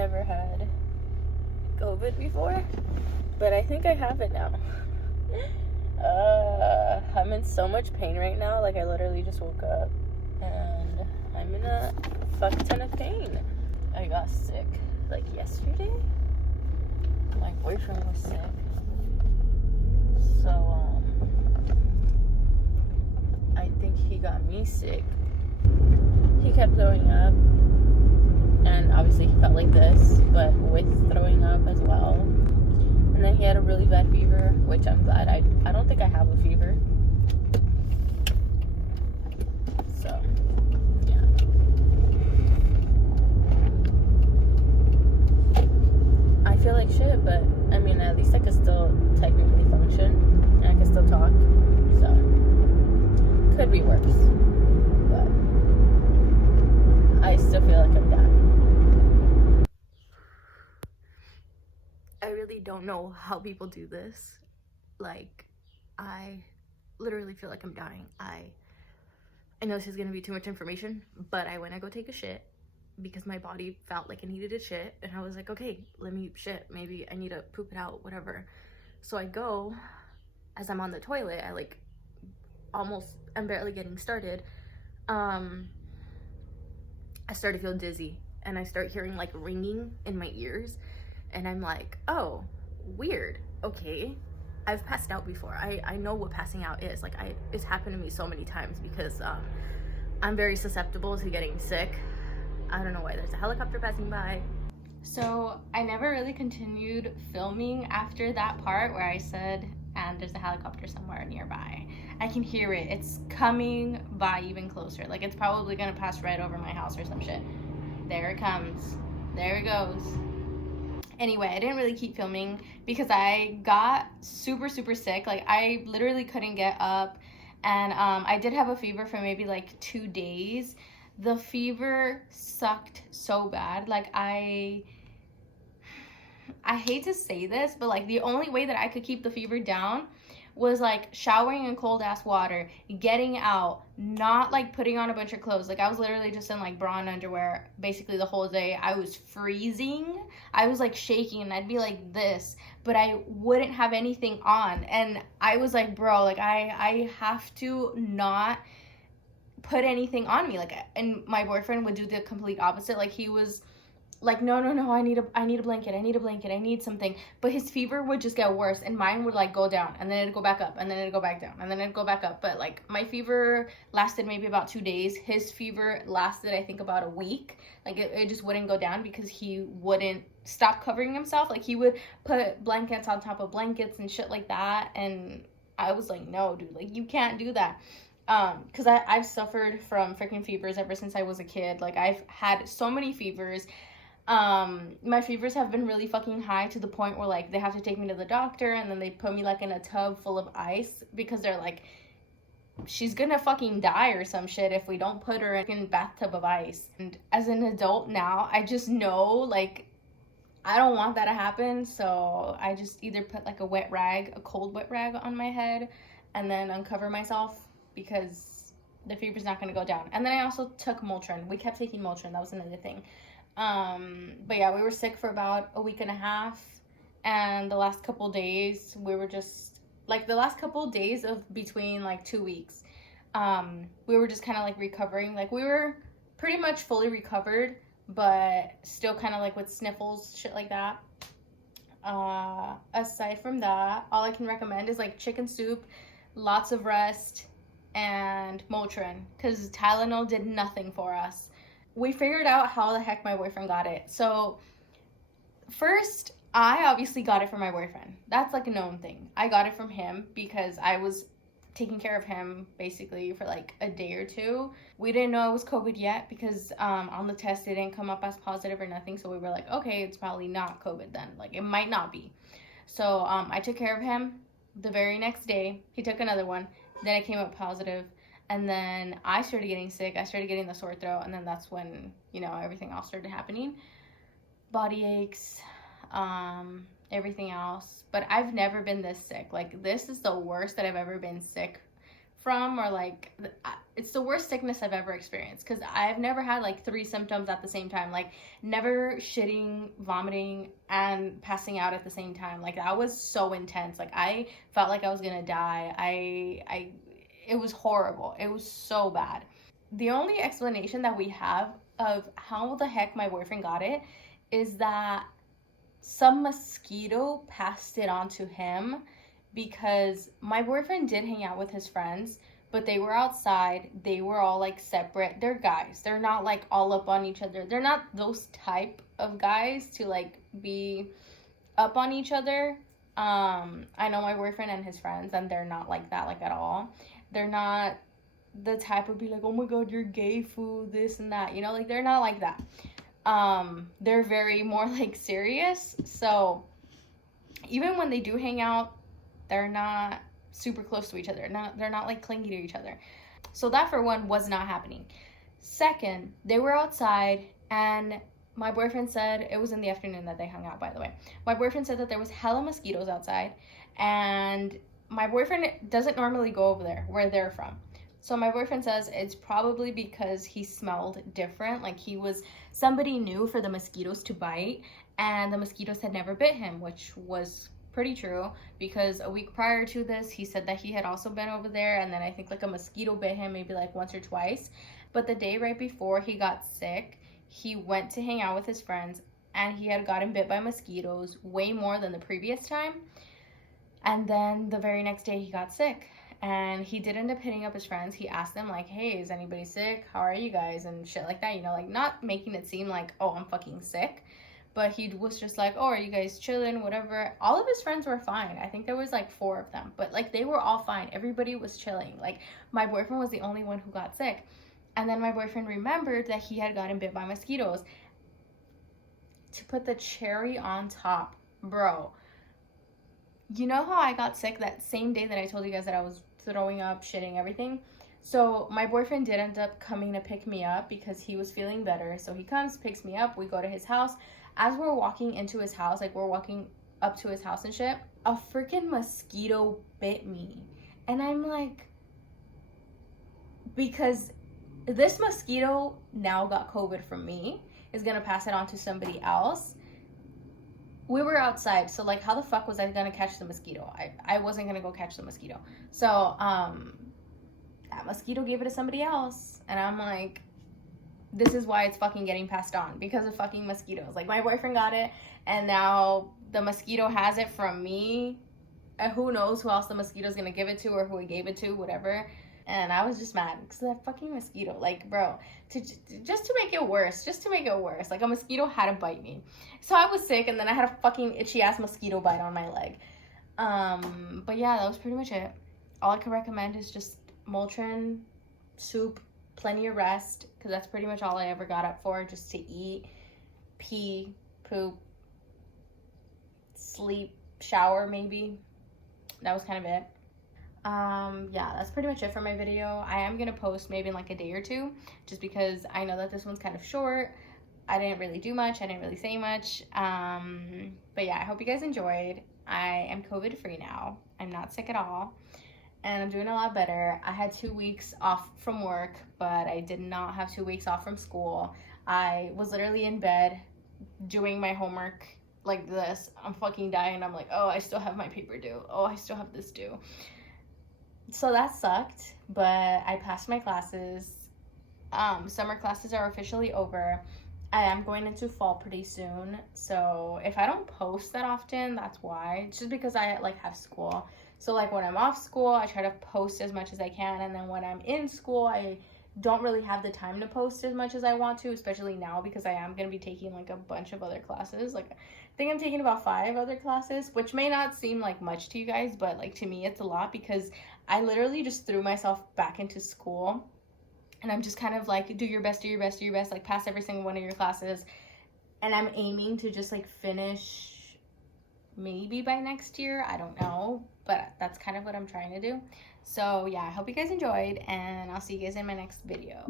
never had COVID before, but I think I have it now. I'm in so much pain right now. Like, I literally just woke up and I'm in a fuck ton of pain. I got sick like yesterday. My boyfriend was sick. So, I think he got me sick. He kept throwing up, and obviously he felt like this, but with throwing up as well. And then he had a really bad fever, which I'm glad. I don't think I have a fever. So, yeah. I feel like shit, but I mean, at least I could still technically function, and I can still talk. So, could be worse, but I still feel like I'm dying. I really don't know how people do this. Like, I literally feel like I'm dying. I know this is gonna be too much information, but I went to go take a shit because my body felt like it needed a shit, and I was like, okay, let me shit. Maybe I need to poop it out, whatever. So I go. As I'm on the toilet, I'm barely getting started. I start to feel dizzy, and I start hearing like ringing in my ears, and I'm like, oh, weird. Okay, I've passed out before. I know what passing out is. Like, it's happened to me so many times because I'm very susceptible to getting sick. I don't know why. There's a helicopter passing by. So I never really continued filming after that part where I said, and there's a helicopter somewhere nearby. I can hear it. It's coming by even closer. Like, it's probably gonna pass right over my house or some shit. There it comes. There it goes. Anyway, I didn't really keep filming because I got super sick. Like, I literally couldn't get up, and I did have a fever for maybe like 2 days. The fever sucked so bad. Like, I hate to say this, but like, the only way that I could keep the fever down was like showering in cold ass water, getting out, not like putting on a bunch of clothes. Like, I was literally just in like bra and underwear basically the whole day. I was freezing. I was like shaking, and I'd be like this, but I wouldn't have anything on. And I was like, bro, like, I have to not put anything on me. Like, and my boyfriend would do the complete opposite. Like, he was like, no, I need a blanket, I need something. But his fever would just get worse, and mine would like go down, and then it'd go back up, and then it'd go back down, and then it'd go back up. But like, my fever lasted maybe about 2 days. His fever lasted, I think, about a week. Like, it just wouldn't go down because he wouldn't stop covering himself. Like, he would put blankets on top of blankets and shit like that. And I was like, no, dude, like, you can't do that. Because I've suffered from freaking fevers ever since I was a kid. Like, I've had so many fevers. My fevers have been really fucking high to the point where like they have to take me to the doctor, and then they put me like in a tub full of ice because they're like, she's gonna fucking die or some shit if we don't put her in a bathtub of ice. And as an adult now, I just know, like, I don't want that to happen. So I just either put like a cold wet rag on my head, and then uncover myself because the fever's not gonna go down. And then I also took Motrin. We kept taking Motrin. That was another thing. But yeah, we were sick for about a week and a half, and the last couple days we were just like, the last couple days of between like 2 weeks, we were just kind of like recovering. Like, we were pretty much fully recovered, but still kind of like with sniffles, shit like that. Aside from that, all I can recommend is like chicken soup, lots of rest, and Motrin, because Tylenol did nothing for us. We figured out how the heck my boyfriend got it. So first, I obviously got it from my boyfriend. That's like a known thing. I got it from him because I was taking care of him basically for like a day or two. We didn't know it was COVID yet because on the test it didn't come up as positive or nothing. So we were like, okay, it's probably not COVID then. Like, it might not be. So I took care of him. The very next day, he took another one. Then it came up positive. And then I started getting sick. I started getting the sore throat. And then that's when, you know, everything else started happening. Body aches, everything else. But I've never been this sick. Like, this is the worst that I've ever been sick from, or like it's the worst sickness I've ever experienced, because I've never had like 3 symptoms at the same time, like never shitting, vomiting, and passing out at the same time. Like that was so intense. Like I felt like I was gonna die. It was horrible. It was so bad. The only explanation that we have of how the heck my boyfriend got it is that some mosquito passed it on to him, because my boyfriend did hang out with his friends, but they were outside. They were all like separate. They're guys. They're not like all up on each other. They're not those type of guys to like be up on each other. I know my boyfriend and his friends, and they're not like that, like at all. They're not the type of be like, oh my god, you're gay, food, this and that, you know, like they're not like that. They're very more like serious. So even when they do hang out, they're not super close to each other. They're not like clingy to each other. So that for one was not happening. Second, they were outside, and my boyfriend said, it was in the afternoon that they hung out, by the way. My boyfriend said that there was hella mosquitoes outside, and my boyfriend doesn't normally go over there where they're from. So my boyfriend says it's probably because he smelled different, like he was somebody new for the mosquitoes to bite, and the mosquitoes had never bit him, which was pretty true, because a week prior to this he said that he had also been over there, and then I think like a mosquito bit him maybe like once or twice. But the day right before he got sick, he went to hang out with his friends, and he had gotten bit by mosquitoes way more than the previous time. And then the very next day he got sick, and he did end up hitting up his friends. He asked them like, hey, is anybody sick? How are you guys? And shit like that, you know, like not making it seem like, oh, I'm fucking sick. But he was just like, oh, are you guys chilling, whatever. All of his friends were fine. I think there was like 4 of them, but like they were all fine. Everybody was chilling. Like my boyfriend was the only one who got sick. And then my boyfriend remembered that he had gotten bit by mosquitoes. To put the cherry on top, bro, you know how I got sick that same day that I told you guys that I was throwing up, shitting, everything? So my boyfriend did end up coming to pick me up because he was feeling better. So he comes, picks me up, we go to his house. As we're walking into his house, like we're walking up to his house and shit, a freaking mosquito bit me. And I'm like, because this mosquito now got COVID from me, is gonna pass it on to somebody else. We were outside, so like how the fuck was I gonna catch the mosquito? I wasn't gonna go catch the mosquito. So that mosquito gave it to somebody else, and I'm like, this is why it's fucking getting passed on, because of fucking mosquitoes. Like my boyfriend got it, and now the mosquito has it from me, and who knows who else the mosquito's gonna give it to, or who he gave it to, whatever. And I was just mad because of that fucking mosquito. Like, bro, just to make it worse, like a mosquito had to bite me. So I was sick, and then I had a fucking itchy ass mosquito bite on my leg. But yeah, that was pretty much it. All I could recommend is just Motrin, soup, plenty of rest, because that's pretty much all I ever got up for, just to eat, pee, poop, sleep, shower maybe. That was kind of it. Yeah, that's pretty much it for my video. I am gonna post maybe in like a day or 2, just because I know that this one's kind of short. I didn't really do much, I didn't really say much. But yeah, I hope you guys enjoyed. I am COVID free now. I'm not sick at all, and I'm doing a lot better. I had 2 weeks off from work, but I did not have 2 weeks off from school. I was literally in bed doing my homework like this. I'm fucking dying. I'm like, oh, I still have my paper due. Oh, I still have this due. So that sucked, but I passed my classes. Summer classes are officially over. I am going into fall pretty soon, so if I don't post that often, that's why. It's just because I like have school. So like when I'm off school, I try to post as much as I can, and then when I'm in school, I don't really have the time to post as much as I want to, especially now because I am going to be taking like a bunch of other classes. Like I think I'm taking about 5 other classes, which may not seem like much to you guys, but like to me it's a lot, because I literally just threw myself back into school, and I'm just kind of like, do your best, do your best, do your best, like pass every single one of your classes. And I'm aiming to just like finish maybe by next year, I don't know, but that's kind of what I'm trying to do. So yeah, I hope you guys enjoyed, and I'll see you guys in my next video.